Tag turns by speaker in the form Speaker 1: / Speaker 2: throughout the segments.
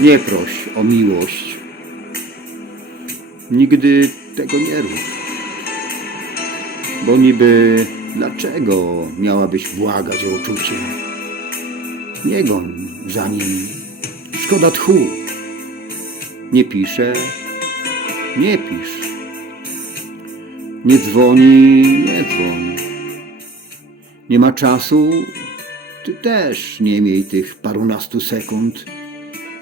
Speaker 1: Nie proś o miłość. Nigdy tego nie rób. Bo niby dlaczego miałabyś błagać o uczucie? Nie goń za nim. Szkoda tchu. Nie pisze, nie pisz. Nie dzwoni, nie dzwoń. Nie ma czasu, ty też nie miej tych parunastu sekund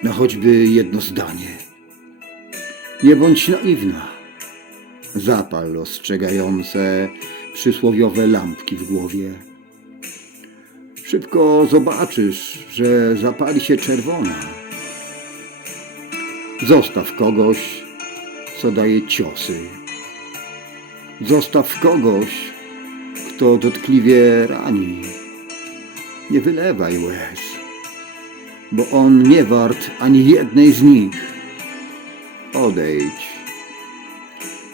Speaker 1: na choćby jedno zdanie. Nie bądź naiwna. Zapal ostrzegające przysłowiowe lampki w głowie. Szybko zobaczysz, że zapali się czerwona. Zostaw kogoś, co daje ciosy. Zostaw kogoś, kto dotkliwie rani. Nie wylewaj łez, bo on nie wart ani jednej z nich. Odejdź.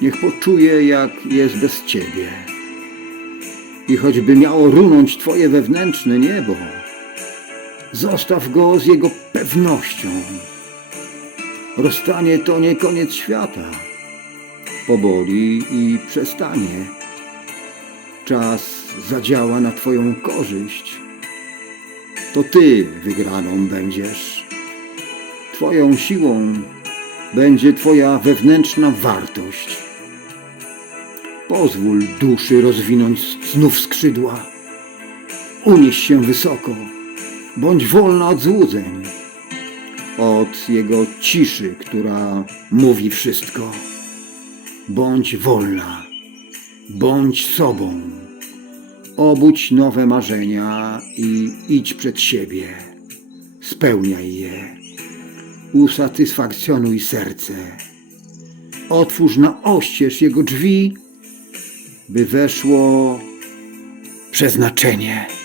Speaker 1: Niech poczuje, jak jest bez ciebie. I choćby miało runąć twoje wewnętrzne niebo, zostaw go z jego pewnością. Rozstanie to nie koniec świata. Poboli i przestanie. Czas zadziała na twoją korzyść. To ty wygraną będziesz. Twoją siłą będzie twoja wewnętrzna wartość. Pozwól duszy rozwinąć znów skrzydła. Unieś się wysoko. Bądź wolna od złudzeń. Od jego ciszy, która mówi wszystko. Bądź wolna. Bądź sobą. Obudź nowe marzenia i idź przed siebie. Spełniaj je. Usatysfakcjonuj serce. Otwórz na oścież jego drzwi, by weszło przeznaczenie.